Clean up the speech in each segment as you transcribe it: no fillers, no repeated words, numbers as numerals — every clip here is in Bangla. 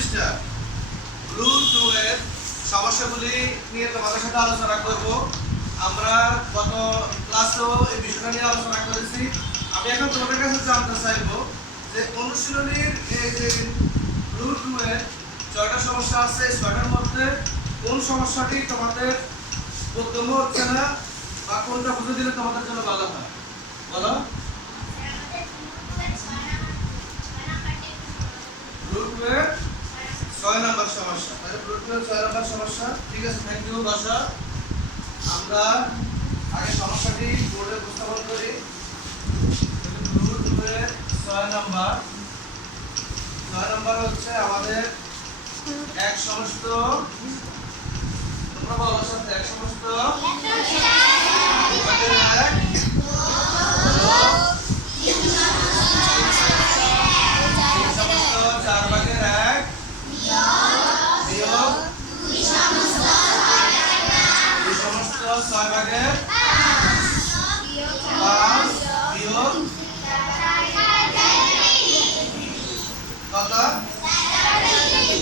পৃষ্ঠা রুট 2 এর সমস্যাগুলি নিয়ে তোমাদের সাথে আলোচনা করব। আমরা গত ক্লাসেও এই বিষয়টা নিয়ে আলোচনা করেছি। আমি এখন তোমাদের কাছে জানতে চাইবো যে অনুশীলনীর এই যে রুট 2 এর 6টা সমস্যা আছে, 6টার মধ্যে কোন সমস্যাটি তোমাদের বোধগম্য হচ্ছে না বা কোনটা বুঝে দিলে তোমাদের জন্য ভালো হয়? বলো। রুট 2 এর 6 নম্বর সমস্যা। তাহলে রুট 2 এর 6 নম্বর সমস্যা। ঠিক আছে, থ্যাংক ইউ দর্শা। আমরা আগে সমস্যাটি বোর্ডে উপস্থাপন করি। রুট 2 এর 6 নম্বর হচ্ছে আমাদের এক সমস্ত, তোমরা বলো সাথে, এক সমস্ত চার ভাগের এক বিয়োগ দুই সমস্ত 6 ভাগের 5 বিয়োগ কত?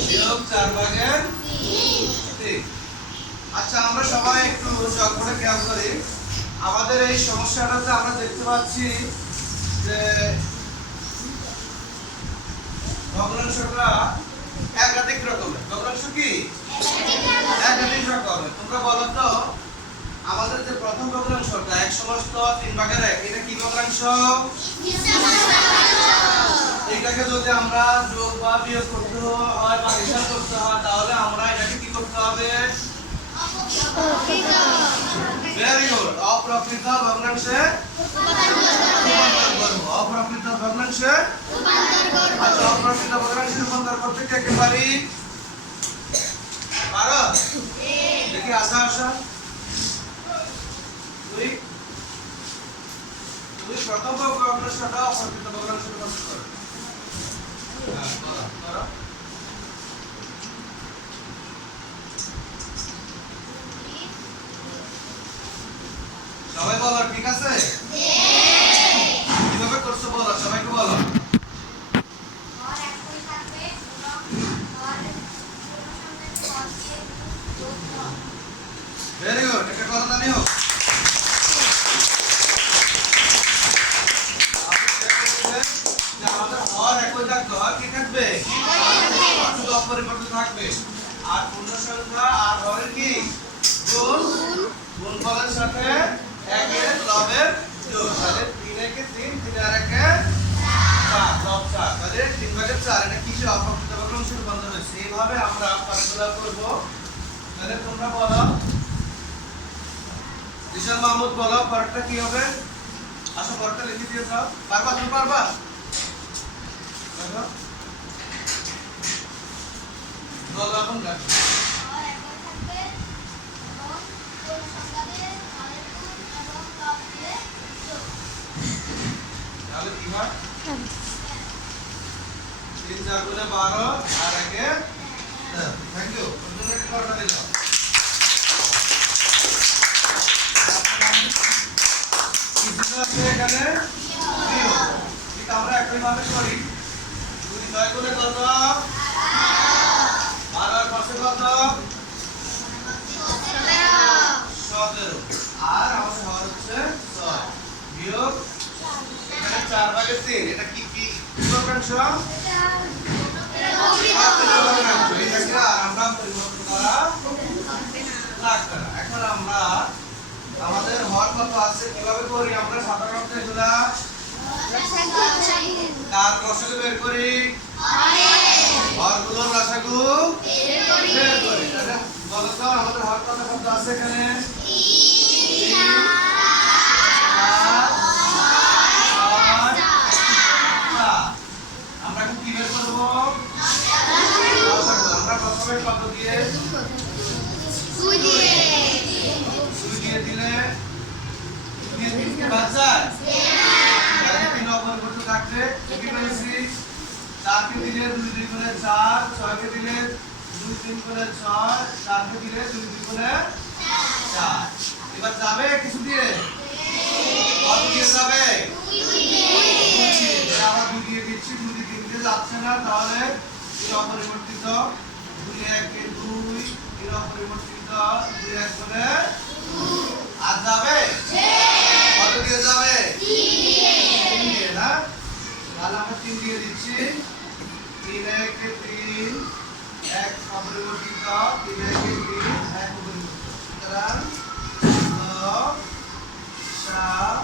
বিয়োগ 4 ভাগের 3। আচ্ছা, আমরা সবাই একটু চক করে খেয়াল করি। আমাদের এই সমস্যাটাতে আমরা দেখতে পাচ্ছি যে ভগ্নাংশটা একাধিক রকমের। ভগ্নাংশ কি? একাধিক রকমের। তোমরা বলো তো, আমাদের যে প্রথম ভগ্নাংশটা এক সমস্ত 3 ভাগের 1, এটা কি ভগ্নাংশ? এটাকে যদি আমরা যোগ বা বিয়োগ করতে হয় বা হিসাব করতে হয়, তাহলে আমরা এটাকে কি করতে হবে? Very good. অপ্রকৃত ভগ্নাংশে রূপান্তর করব। অপ্রকৃত ভগ্নাংশে রূপান্তর করব। আচ্ছা, অপ্রকৃত ভগ্নাংশে রূপান্তর করতে কি একেবারে পারো? দেখি আশা তুই প্রথম ভগ্নাংশটা অপ্রকৃত ভগ্নাংশে রূপান্তর কর। হ্যাঁ, করো। সবাই বলো, ঠিক আছে? কিভাবে করছো বলো, সবাইকে বলো। ভেরি গুড, এটা করো জানি হোক। আমাদের হর একই থাকবে, হর কি থাকবে? শুধু অপরিবর্তিত থাকবে। আর পূর্ণ সংখ্যা আর হরের কি গুণ, গুণফলের সাথে একের লবের যোগ। তাহলে 3 একে 3, 3 আর একে 4, লব 4। তাহলে 3 ভাগের 4, এটা কিসে অপ্রকৃত ভগ্নাংশে রূপান্তর হয়েছে। এইভাবে আমরা ফর্মুলা করব। তাহলে তোমরা বলো, ঈশান মাহমুদ বলো, পরেরটা কি হবে? আসো, পরেরটা লিখে দিয়ে দাও। পারবা? তুমি পারবা? বলো এখন গাছ। তাহলে কি হয়? 3 4 গুণে 12 আর একে 10। Thank you. তোমরা একটা করটা দিলাম। কিছু আছে এখানে বিয়োগ। ঠিক আমরা একই ভাবে করি। 2 9 গুণে কত? 12 আর 5 কত? 17। আর আমাদের হর হচ্ছে 6 বিয়োগ এখানে 4 ভাগের 3। এটা কি কি ভগ্নাংশ? এটাকে আর আমরা পরিবর্তন করা লাগবে না। এখন আমরা আমাদের হর কত আছে কিভাবে করি? আমরা সাধারণত এগুলা কার লসাগু বের করি? হরগুলোর লসাগু বের করি। তাহলে বলো তো, আমাদের হর কত কত আছে এখানে? 3 আমরা এখন কি বের করব? আমরা প্রথমে কত দিয়ে? সুই দিয়ে দিলে বাদ যায়? তাহলে 3 অপরিবর্তিত থাকবে। কি বলেছি? 4 কে দিলে 2 2 গুণে 4, 6 কে দিলে 2 3 গুণে 6, 4 কে দিলে 2 2 গুণে 4। এবার যাবে কিছু দিয়ে? কত দিয়ে যাবে? 2 দিয়ে। আমরা 2 দিয়ে দিচ্ছি, 2 দিয়ে 3 দিয়ে যাচ্ছে না, তাহলে এর অপরিবর্তিত 2 একে 2 এর অপরিবর্তিত 2 এক করে আর যাবে কত দিয়ে যাবে 3 দিয়ে না তাহলে আমরা 3 দিয়ে দিচ্ছি 3 একে 3 এক অপরিবর্তিত 3 একে 3 এক অপরিবর্তিত সুতরাং 7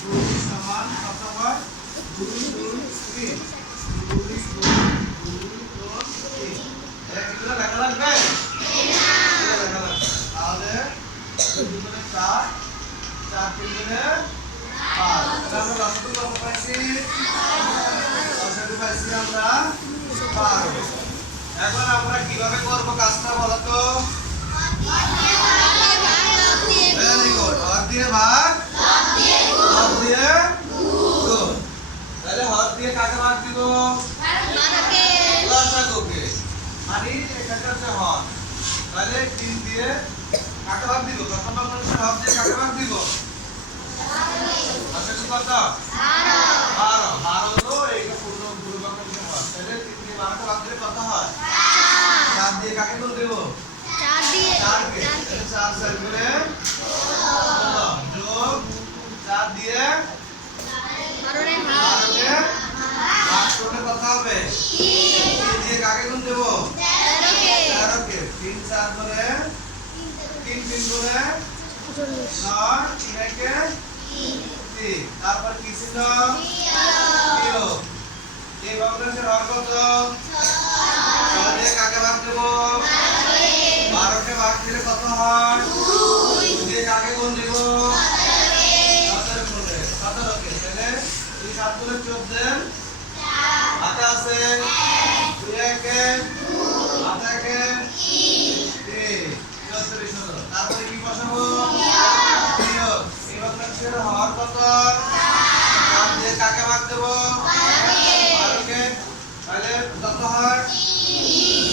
2 সমান কত হয় 2 2 3 2 2 3 এগুলো লেখা লাগবে তাহলে 2 গুণে 4 4 3 গুণে 5 আমরা লসাগু কত পাইছি লসাগু পাইছি আমরা 5 এখন আমরা কিভাবে করব কাজটা বলো তো ভেরি গুড হর দিয়ে ভাগ লব দিয়ে গুণ তাহলে হর দিয়ে কাকে ভাগ দিব লসাগুকে মানে এখানটা হচ্ছে হর তাহলে 3 দিয়ে কাকে ভাগ দিব প্রথম মানুষের হর দিয়ে কাকে ভাগ দিব লসাগু কত 12 হলো এইটা পূর্ণ পূর্ণবর্গের হর তাহলে 3 দিয়ে 12 কে ভাগ দিলে কত হয় 4 দিয়ে কাকে গুণ দেব 4 দিয়ে 4 কে 4 4 করে যোগ 4 দিয়ে 12 কে ভাগ করলে কত হবে 3 দিয়ে কাকে গুণ দেব 13 কে 3 4 করে 3 3 করে 9 3 কে 3 তারপর কি ছিল বিয়োগ এই ভগ্নাংশের হর কত 6 দিয়ে কাকে ভাগ দেব 12 কে ভাগ দিলে কত হয় 2 দিয়ে কাকে গুণ দেব 17 করে 17 কে তাহলে 2 7 করে 14 হাতে আছে 2 একে হাতে একে 3 34 হলো তারপরে কি বসাবো বিয়োগ এই ভগ্নাংশের হর কত 4 দিয়ে কাকে ভাগ দেব 12 কে তাহলে কত হয়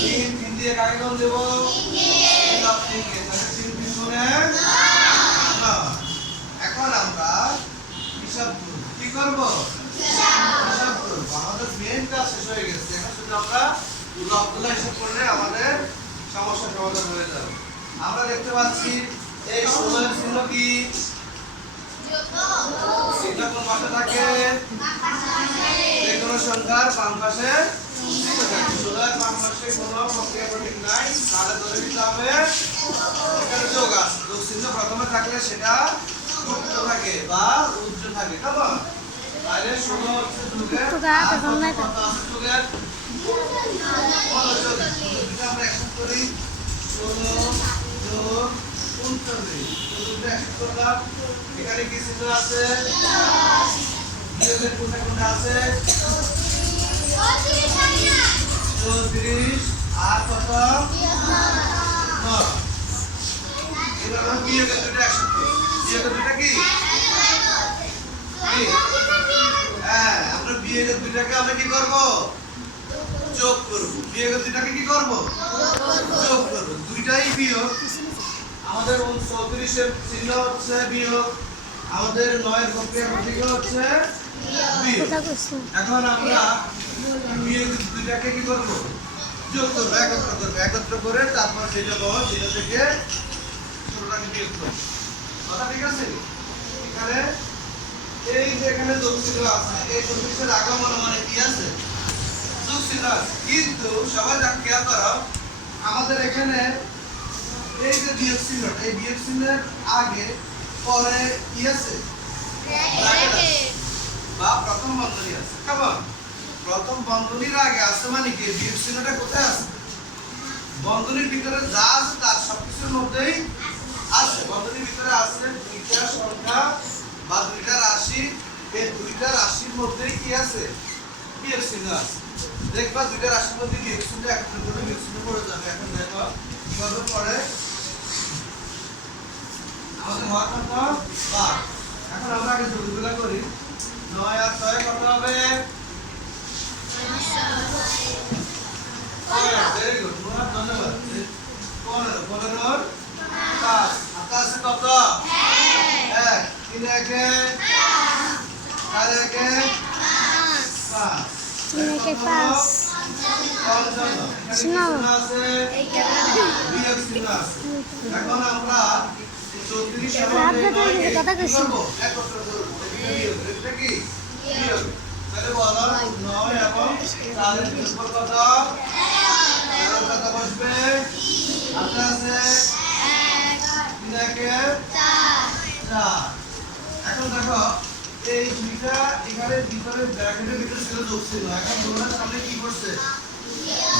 3 3 দিয়ে কাকে গুণ দেব 3 কে তাহলে 3 3 গুণে 9 এখন আমরা হিসাব করব কি করব হিসাব করব আমাদের মেইন কাজ শেষ হয়ে গেছে এখন শুধু আমরা লবগুলো হিসাব করলে আমাদের সমস্যা সমাধান হয়ে যাবে আমরা দেখতে পাচ্ছি এই 16 এর চিহ্ন কি এটা কোন পাশে থাকে যে কোনো সংখ্যার বাম পাশে 16 এর বাম পাশে কোনো প্রক্রিয়া প্রতীক নাই তাহলে ধরে নিতে হবে এখানে যোগ আছে যোগ চিহ্ন প্রথমে থাকলে সেটা যুক্ত থাকে বা উজ্জ থাকে কেমন তাহলে 16 হচ্ছে যোগের কত আছে যোগের দুটো আমরা একসাথে করি 16 যোগ 39 দুটো একসাথে করলাম এখানে কি চিহ্ন আছে বিয়োগের কোনটা কোনটা আছে 34 আর কত 9 এবার আমরা বিয়োগের দুটো একসাথে বিয়োগের দুটো কি হ্যাঁ আমরা বিয়োগের দুটাকে আমরা কি করব যোগ করব বিয়োগের দুটাকে কি করব যোগ করব দুইটাই বিয়োগ আমাদের 34 এর চিহ্ন হচ্ছে বিয়োগ আমাদের 9 এর প্রক্রিয়া প্রতীক হচ্ছে বিয়োগ এখন আমরা বিয়োগ দুইটাকে কি করব যোগ করব একত্র করে তারপর যেটা বল সেটা থেকে ছোটটাকে বিয়োগ করব কথা ঠিক আছে এখানে এই যে এখানে যোগ চিহ্ন আছে এই যোগ চিহ্নের আগমন মানে কি আছে যোগ চিহ্ন আছে কিন্তু সবাই খেয়াল করো আমাদের এখানে এই যে বিয়োগ চিহ্নটা এই বিয়োগ চিহ্নের আগে পরে কি আছে বা প্রথম বন্ধনী আছে কেমন প্রথম বন্ধনীর আগে আছে মানে কি বিয়োগ চিহ্নটা কোথায় আছে বন্ধনীর ভিতরে যা আছে তার সবকিছুর মধ্যেই আছে বন্ধনীর ভিতরে আছে দুইটা সংখ্যা বা দুইটা রাশি এই দুইটা রাশির মধ্যেই কি আছে বিয়োগ চিহ্ন আছে দেখবা দুইটা রাশির মধ্যে বিয়োগ চিহ্ন একত্র করে বিয়োগ চিহ্ন পড়ে যাবে এখন দেখো কিভাবে পড়ে আমাদের হওয়ার কথা 5 এখন আমরা আগে যোগগুলো করি 9 আর 6 কত হবে ভেরি গুড ধন্যবাদ 15 5 হাতে আছে কত 1 3 একে 4 একে 5 3 একে 5 চিহ্ন আছে, বিয়োগ চিহ্ন আছে। এখন আমরা 34 সমান 9 কথা কইছি একত্র করব। এটা বিয়োগ, এটা কি বিয়োগ। তাহলে বলো 9 এবং 4 এর বিয়োগফল কত? 1 কত বসবে? আছে আছে 3 একে 4। এখন দেখো এই দুইটা এখানে ভিতরে ব্র্যাকেটের ভিতরে ছিল যোগ ছিল, এখন দুটোর সামনে কি করছে?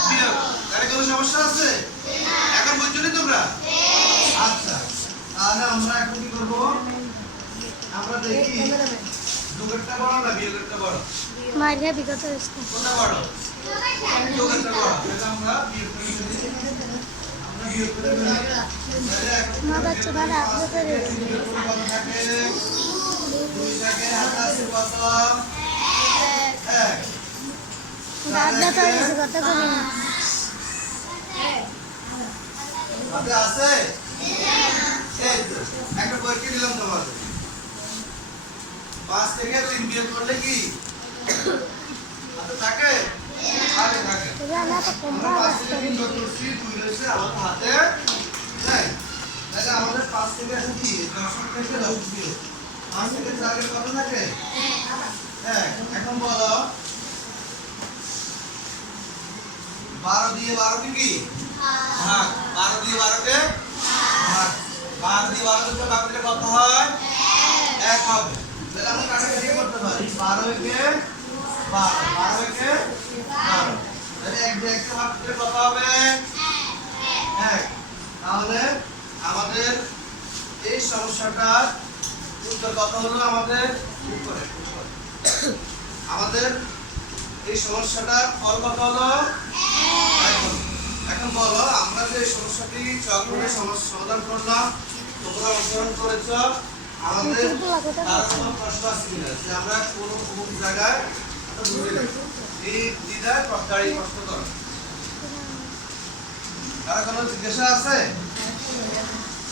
বিয়োগ। তাহলে কোনো সমস্যা আছে? এখন বুঝছো না তোমরা? আচ্ছা, তাহলে আমরা এখন কি করব? আমরা দেখি যোগেরটা বড় না বিয়োগেরটা বড়? মারিয়া বিগত হয়েছে কোনটা বড়? যোগেরটা বড়। তাহলে আমরা বিয়োগ করে ফেলি। আমরা বিয়োগ করে ফেলি। তাহলে এখন মাদার চোদার আপনি তো বিয়োগফল কত থাকে? 2 থাকে হাতে আছে কত? 1। দাদা তো হয়েছে কথা করি না হাতে আছে? এই তো একটা পরীক্ষা দিলাম তোমাদের। 5 থেকে 3 বিয়োগ করলে কি হাতে থাকে? হাতে থাকে। তোরা না তো আমরা কমবা 5 থেকে 3 বিয়োগ করছি, 2 রয়েছে আমাদের হাতে নাই। তাহলে আমাদের 5 থেকে আছে কি 10 থেকে 10 বিয়োগ। 5 থেকে 4 এর কত থাকে? 1। এখন বলো 12 দিয়ে 12 কে কি ভাগ? 12 দিয়ে 12 কে ভাগ। 12 দিয়ে 12 কে ভাগ করলে কত হয়? 1 হবে। তাহলে আমরা কাটাকাটি করতে পারি। 12 একে 12, 12 একে 12। তাহলে 1 দিয়ে 1 কে ভাগ করলে কত হবে? 1। তাহলে আমাদের এই সমস্যাটার উত্তর কত হলো? আমাদের উত্তরে আমাদের এই সমস্যাটার ফল কত হলো? 1 হলো। এখন বলো আমরা যে সমস্যাটি চক্রে সমাধান করলাম, তোমরা অনুসরণ করেছো, আমাদের তার কোনো প্রশ্ন আছে কিনা যে আমরা কোন জায়গায় বুঝে নেব? এই দ্বিধায় প্রকারী প্রশ্ন করো। কারো কোনো জিজ্ঞাসা আছে?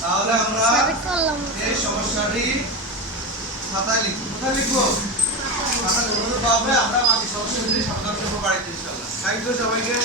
তাহলে আমরা করলাম এই সমস্যাটি খাতায় লিখব। কোথায় লিখবো? খাতা ধরে পাবে, আমরা বাকি সমস্যাগুলি সমাধান করবো বাড়িতে ইনশাআল্লাহ। থ্যাংক ইউ সবাইকে।